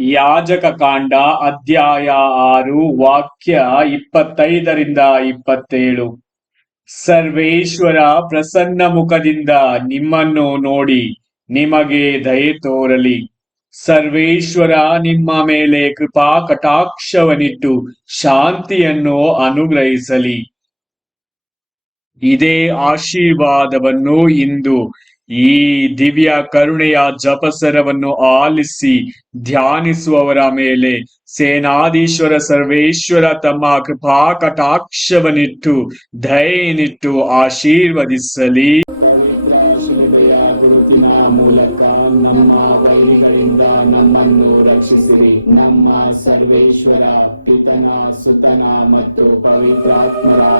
ಯಾಜಕ ಕಾಂಡ ಅಧ್ಯಾಯ ಆರು, ವಾಕ್ಯ ಇಪ್ಪತ್ತೈದರಿಂದ ಇಪ್ಪತ್ತೇಳು. ಸರ್ವೇಶ್ವರ ಪ್ರಸನ್ನ ಮುಖದಿಂದ ನಿಮ್ಮನ್ನು ನೋಡಿ ನಿಮಗೆ ದಯೆ ತೋರಲಿ. ಸರ್ವೇಶ್ವರ ನಿಮ್ಮ ಮೇಲೆ ಕೃಪಾ ಕಟಾಕ್ಷವನಿಟ್ಟು ಶಾಂತಿಯನ್ನು ಅನುಗ್ರಹಿಸಲಿ. ಇದೇ ಆಶೀರ್ವಾದವನ್ನು ಇಂದು ಈ ದಿವ್ಯ ಕರುಣೆಯ ಜಪಸರವನ್ನು ಆಲಿಸಿ ಧ್ಯಾನಿಸುವವರ ಮೇಲೆ ಸೇನಾಧೀಶ್ವರ ಸರ್ವೇಶ್ವರ ತಮ್ಮ ಕೃಪಾ ಕಟಾಕ್ಷವನಿಟ್ಟು ದಯನಿಟ್ಟು ಆಶೀರ್ವದಿಸಲಿ. ಸರ್ವೇಶ್ವರ ಪಿತನ ಸುತನ ಮತ್ತು ಪವಿತ್ರಾತ್ಮರ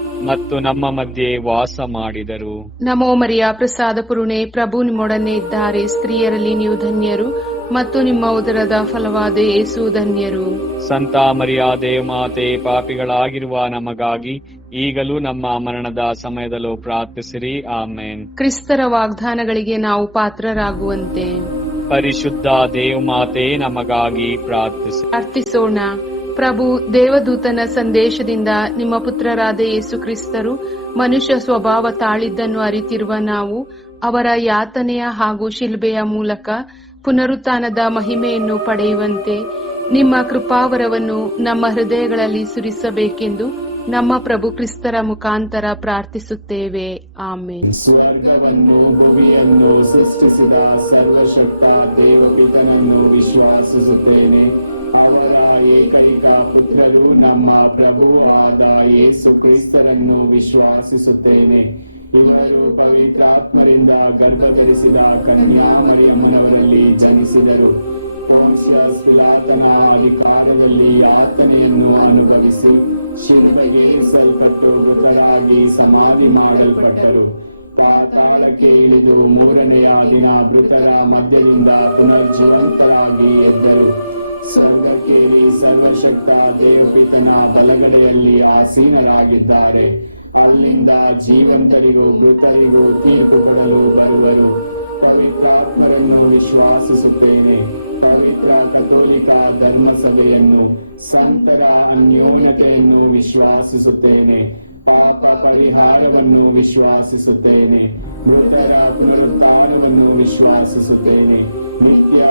ಮತ್ತು ನಮ್ಮ ಮಧ್ಯೆ ವಾಸ ಮಾಡಿದರು. ನಮೋ ಮರಿಯ ಪ್ರಸಾದ ಪುರುಣೆ ಪ್ರಭು ನಿಮ್ಮೊಡನೆ ಇದ್ದಾರೆ. ಸ್ತ್ರೀಯರಲ್ಲಿ ನೀವು ಧನ್ಯರು ಮತ್ತು ನಿಮ್ಮ ಉದರದ ಫಲವಾದ ಏಸು ಧನ್ಯರು. ಸಂತ ಮರಿಯ ದೇವಮಾತೆ ಪಾಪಿಗಳಾಗಿರುವ ನಮಗಾಗಿ ಈಗಲೂ ನಮ್ಮ ಮರಣದ ಸಮಯದಲ್ಲೂ ಪ್ರಾರ್ಥಿಸಿರಿ. ಆಮೇನ್. ಕ್ರಿಸ್ತರ ವಾಗ್ದಾನಗಳಿಗೆ ನಾವು ಪಾತ್ರರಾಗುವಂತೆ. ಪರಿಶುದ್ಧ ದೇವಮಾತೆ ನಮಗಾಗಿ ಪ್ರಾರ್ಥಿಸಿ. ಪ್ರಾರ್ಥಿಸೋಣ. ಪ್ರಭು ದೇವದೂತನ ಸಂದೇಶದಿಂದ ನಿಮ್ಮ ಪುತ್ರರಾದ ಯೇಸು ಕ್ರಿಸ್ತರು ಮನುಷ್ಯ ಸ್ವಭಾವ ತಾಳಿದ್ದನ್ನು ಅರಿತಿರುವ ನಾವು, ಅವರ ಯಾತನೆಯ ಹಾಗೂ ಶಿಲ್ಬೆಯ ಮೂಲಕ ಪುನರುತ್ಥಾನದ ಮಹಿಮೆಯನ್ನು ಪಡೆಯುವಂತೆ ನಿಮ್ಮ ಕೃಪಾವರವನ್ನು ನಮ್ಮ ಹೃದಯಗಳಲ್ಲಿ ಸುರಿಸಬೇಕೆಂದು ನಮ್ಮ ಪ್ರಭು ಕ್ರಿಸ್ತರ ಮುಖಾಂತರ ಪ್ರಾರ್ಥಿಸುತ್ತೇವೆ. ಆಮೇನ್. ಸ್ವರ್ಗವನ್ನು ಸೃಷ್ಟಿಸಿದ ಸರ್ವಶಕ್ತ ದೇವಪಿತನನ್ನು ವಿಶ್ವಾಸಿಸುತ್ತೇನೆ. ಏಕೈಕ ಪುತ್ರರು, ನಮ್ಮ ಪ್ರಭು ಆದ ಯೇಸು ಕ್ರಿಸ್ತರನ್ನು ವಿಶ್ವಾಸಿಸುತ್ತೇನೆ. ಇವರು ಪವಿತ್ರಾತ್ಮರಿಂದ ಗರ್ಭಧರಿಸಿದ ಕನ್ಯಾಮರಿಯಮ್ಮನವರಲ್ಲಿ ಜನಿಸಿದರು. ಪಿಲಾತನ ಅಧಿಕಾರದಲ್ಲಿ ಯಾತನೆಯನ್ನು ಅನುಭವಿಸಿ ಶಿಲ್ಪಗೇರಿಸಲ್ಪಟ್ಟು ಮೃತರಾಗಿ ಸಮಾಧಿ ಮಾಡಲ್ಪಟ್ಟರು. ಪಾತಾಳಕ್ಕೆ ಇಳಿದು ಮೂರನೆಯ ದಿನ ಮೃತರ ಮಧ್ಯದಿಂದ ಪುನರ್ಜೀವಂತರಾಗಿ ಎದ್ದರು. ಸರ್ವಕ್ಕೇರಿ ಸರ್ವಶಕ್ತ ದೇವಪಿತನ ಬಲಗಡೆಯಲ್ಲಿ ಆಸೀನರಾಗಿದ್ದಾರೆ. ಅಲ್ಲಿಂದ ಜೀವಂತರಿಗೂ ಮೃತರಿಗೂ ತೀರ್ಪು ಕೊಡಲು ಬರುವರು. ಪವಿತ್ರಾತ್ಮರನ್ನು ವಿಶ್ವಾಸಿಸುತ್ತೇನೆ. ಪವಿತ್ರ ಕಥೋಲಿಕ ಧರ್ಮಸಭೆಯನ್ನು, ಸಂತರ ಅನ್ಯೋನ್ಯತೆಯನ್ನು ವಿಶ್ವಾಸಿಸುತ್ತೇನೆ. ಪಾಪ ಪರಿಹಾರವನ್ನು ವಿಶ್ವಾಸಿಸುತ್ತೇನೆ. ಮೃತರ ಪುನರುತ್ಥಾನವನ್ನು ವಿಶ್ವಾಸಿಸುತ್ತೇನೆ. ನಿತ್ಯ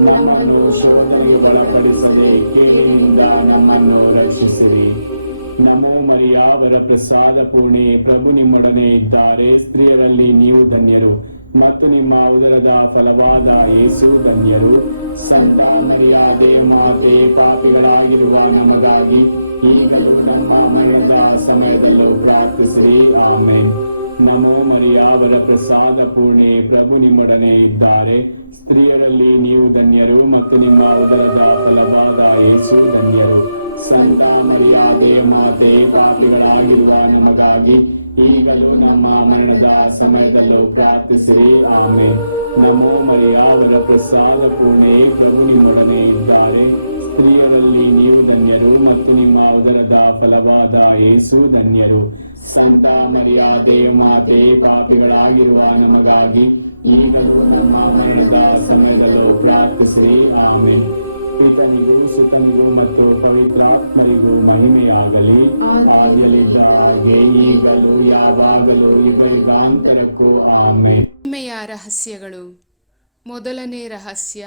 ನಮ್ಮನ್ನು ಶೋಧನೆ ಒಳಪಡಿಸದೆ ಕೇಳಿನಿಂದ ನಮ್ಮನ್ನು ರಕ್ಷಿಸಿರಿ ನಮೋ ಮರಿಯಾವರ ಪ್ರಸಾದ ಪೂರ್ಣಿ, ಪ್ರಭು ನಿಮ್ಮೊಡನೆ ಇದ್ದಾರೆ. ಸ್ತ್ರೀಯರಲ್ಲಿ ನೀವು ಧನ್ಯರು. ಮತ್ತು ನಿಮ್ಮ ಉದರದ ಫಲವಾದ ಯೇಸು ಧನ್ಯರು. ಸಂತ ಮರ್ಯಾದೆ ಮಾತೆ, ಪಾಪಿಗಳಾಗಿರುವ ನಮಗಾಗಿ ಈಗಲೂ ನಮ್ಮ ಮರಣದ ಸಮಯದಲ್ಲೂ ಪ್ರಾರ್ಥಿಸಿರಿ. ಆಮೇನ್. ನಮೋ ಮರಿ ಅವರ ಪ್ರಸಾದ ಪೂರ್ಣೆ, ಪ್ರಭು ನಿಮ್ಮೊಡನೆ ಇದ್ದಾರೆ. ಸ್ತ್ರೀಯರಲ್ಲಿ ನೀವು ಧನ್ಯರು ಮತ್ತು ನಿಮ್ಮ ಉದರದ ಫಲದಾದ ಯೇಸು ಧನ್ಯರು. ಸಂತ ಮರಿಯ ಮಾತೆ, ಪಾಪಿಗಳಾಗಿರುವ ನಮಗಾಗಿ ಈಗಲೂ ನಮ್ಮ ಮರಣದ ಸಮಯದಲ್ಲೂ ಪ್ರಾರ್ಥಿಸಿರಿ. ಆಮೇಲೆ ನಮೋ ಮರಿ ಅವರ ಪ್ರಸಾದ ಪೂರ್ಣೆ, ಪ್ರಭು ನಿಮ್ಮೊಡನೆ ಇದ್ದಾರೆ. ಸ್ತ್ರೀಯರಲ್ಲಿ ನೀವು ಧನ್ಯರು ಮತ್ತು ನಿಮ್ಮ ಉದರದ ಫಲವಾದ ಯೇಸು ಧನ್ಯರು. ಸಂತ ಮರ್ಯಾದೆ ದೇವಮಾತೆ ಪಾಪಿಗಳಾಗಿರುವ ನಮಗಾಗಿ ಈಗಲೂ ನಮ್ಮ ಮರಣದ ಸಮಯದಲ್ಲೂ ಪ್ರಾರ್ಥಿಸಿ ಆಮೇಲೆ ಪಿತನಿಗೂ ಸುತನಿಗೂ ಮತ್ತು ಪವಿತ್ರಾತ್ಮರಿಗೂ ಮಹಿಮೆಯಾಗಲಿ. ಆಗಲಿದ್ದ ಹಾಗೆ ಈಗಲೂ ಯಾವಾಗಲೂ ಯುಗ ಯುಗಾಂತರಕ್ಕೂ ಆಮೇಲೆ ಮಹಿಮೆಯ ರಹಸ್ಯಗಳು. ಮೊದಲನೇ ರಹಸ್ಯ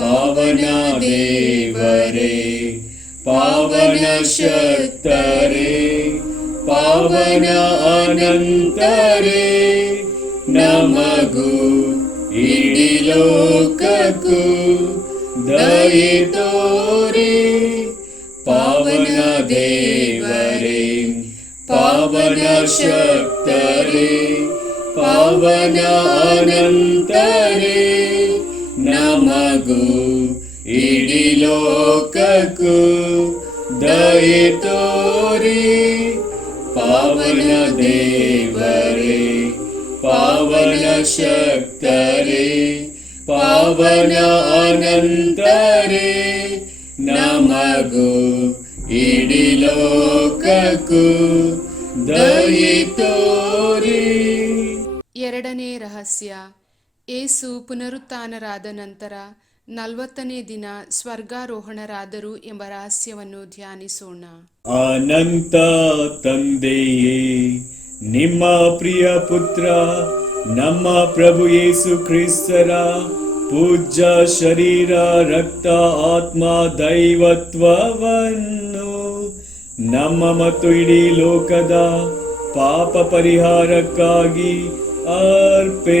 पावन्या पावनशक्तरे पावन अनन्तरे नमगु मगो इडि लोक गो द्रये तु पावन अनन्तरे न ಲೋಕಕ್ಕೂ ದಯೆ ತೋರಿ. ಪಾವನ ದೇವರೇ, ಪಾವನ ಶಕ್ತರೇ, ಪಾವನ ಅನಂತರೇ, ನಮಗೂ ಇಡೀ ಲೋಕಕ್ಕೂ ದಯೆ ತೋರಿ. ಎರಡನೇ ರಹಸ್ಯ, ಏಸು ಪುನರುತ್ಥಾನರಾದ ನಂತರ ನಲವತ್ತನೇ ದಿನ ಸ್ವರ್ಗಾರೋಹಣರಾದರು ಎಂಬ ರಹಸ್ಯವನ್ನು ಧ್ಯಾನಿಸೋಣ. ಅನಂತ ತಂದೆಯೇ, ನಿಮ್ಮ ಪ್ರಿಯ ಪುತ್ರ, ನಮ್ಮ ಪ್ರಭು ಯೇಸು ಕ್ರಿಸ್ತರ ಪೂಜ್ಯ ಶರೀರ, ರಕ್ತ, ಆತ್ಮ, ದೈವತ್ವವನ್ನು ನಮ್ಮ ಮತ್ತು ಇಡೀ ಲೋಕದ ಪಾಪ ಪರಿಹಾರಕ್ಕಾಗಿ ಅರ್ಪಿಸುತ್ತೇವೆ.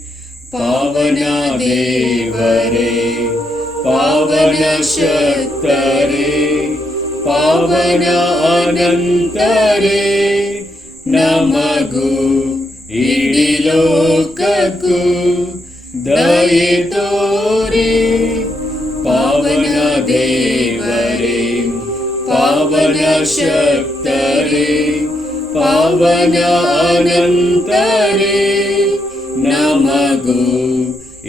पावन्या देव पावन्या श पावना अन्तरे न मगो इडि लोक गो द्रये तु पावन्या देव पावन्या शक्रे पावना अनन्तरे। ನಮಗೂ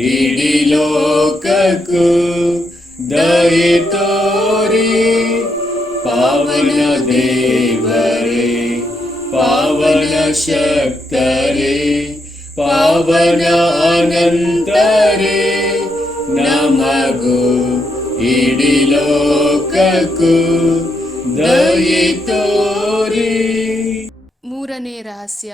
ಇಡೀ ಲೋಕಕ್ಕೂ ದಯೆ ತೋರಿ ಪಾವನ ದೇವರೇ ಪಾವನ ಶಕ್ತರೇ ಪಾವನ ಅನಂತರೇ ನಮಗೂ ಇಡೀ ಲೋಕಕ್ಕೂ ದಯೆ ತೋರಿ ಮೂರನೇ ರಹಸ್ಯ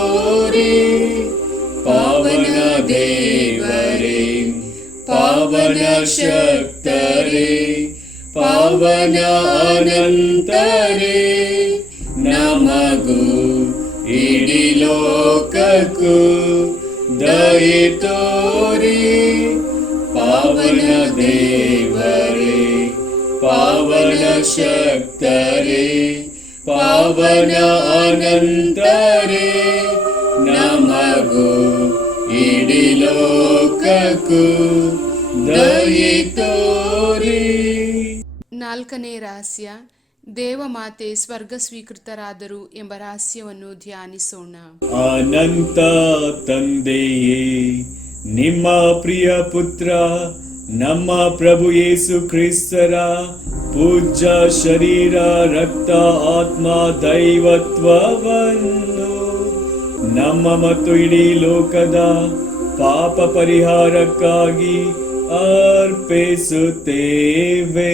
ಶಕ್ತರೇ ಪಾವನ ಅನಂತರೇ ನಮಗು ಇಡೀ ಲೋಕಕ್ಕೂ ದಯೆ ತೋರಿ. ಪಾವನ ದೇವರೆ, ಪಾವನ ಶಕ್ತರೇ, ಪಾವನ ಅನಂತರೇ, ನಮಗು ಇಡೀ ನಾಲ್ಕನೇ ರಹಸ್ಯ ದೇವಮಾತೆ ಸ್ವರ್ಗ ಸ್ವೀಕೃತರಾದರು ಎಂಬ ರಹಸ್ಯವನ್ನು ಧ್ಯಾನಿಸೋಣ. ಅನಂತ ತಂದೆಯೇ, ನಿಮ್ಮ ಪ್ರಿಯ ಪುತ್ರ, ನಮ್ಮ ಪ್ರಭು ಯೇಸು ಕ್ರಿಸ್ತರ ಪೂಜ್ಯ ಶರೀರ, ರಕ್ತ, ಆತ್ಮ, ದೈವತ್ವವನ್ನು ನಮ್ಮ ಮತ್ತು ಇಡೀ ಲೋಕದ ಪಾಪ ಪರಿಹಾರಕ್ಕಾಗಿ ಅರ್ಪಿಸುತ್ತೇವೆ.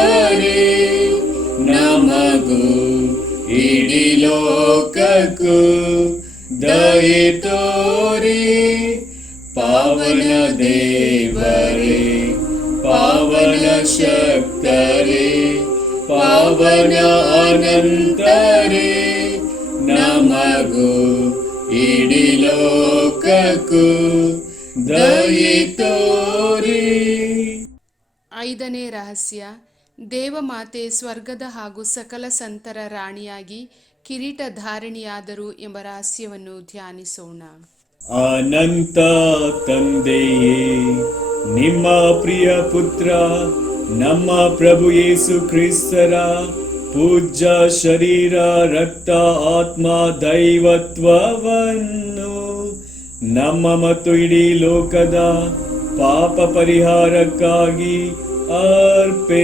ಲೋಕಕ್ಕೂ ದಯೆ ತೋರಿ. ಪಾವನ ದೇವರೇ, ಪಾವನ ಶಕ್ತರೇ, ಪಾವನ ಅನಂತರೇ, ನಮಗೂ ಇಡೀ ಲೋಕಕ್ಕೂ ದಯೆ ತೋರಿ. ಐದನೇ ರಹಸ್ಯ, ದೇವಮಾತೆ ಸ್ವರ್ಗದ ಹಾಗೂ ಸಕಲ ಸಂತರ ರಾಣಿಯಾಗಿ ಕಿರೀಟ ಧಾರಿಣಿಯಾದರು ಎಂಬ ರಹಸ್ಯವನ್ನು ಧ್ಯಾನಿಸೋಣ. ಅನಂತ ತಂದೆಯೇ, ನಿಮ್ಮ ಪ್ರಿಯ ಪುತ್ರ, ನಮ್ಮ ಪ್ರಭು ಯೇಸು ಕ್ರಿಸ್ತರ ಪೂಜ್ಯ ಶರೀರ, ರಕ್ತ, ಆತ್ಮ, ದೈವತ್ವವನ್ನು ನಮ್ಮ ಮತ್ತು ಇಡೀ ಲೋಕದ ಪಾಪ ಪರಿಹಾರಕ್ಕಾಗಿ ಅರ್ಪಿಸುತ್ತೇವೆ.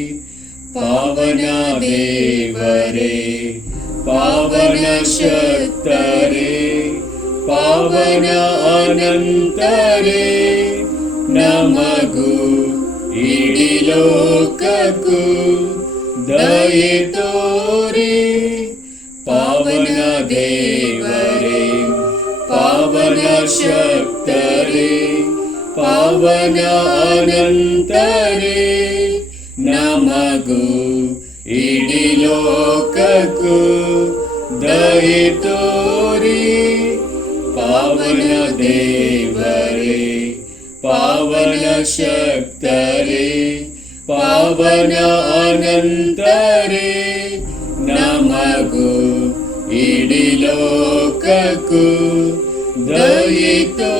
पावन्या देव पावन शक्तरे पावन अनन्तरे न मगो इडिलोकगु द्रये तु पावन अनन्तरे ದಯೆ ತೋರಿ ಪಾವನ ದೇವರೇ ಪಾವನ ಶಕ್ತರೇ ಪಾವನ ಅನಂತರೇ ನಮಗೂ ಇಡೀ ಲೋಕಕ್ಕೂ ದಯೆ ತೋರಿ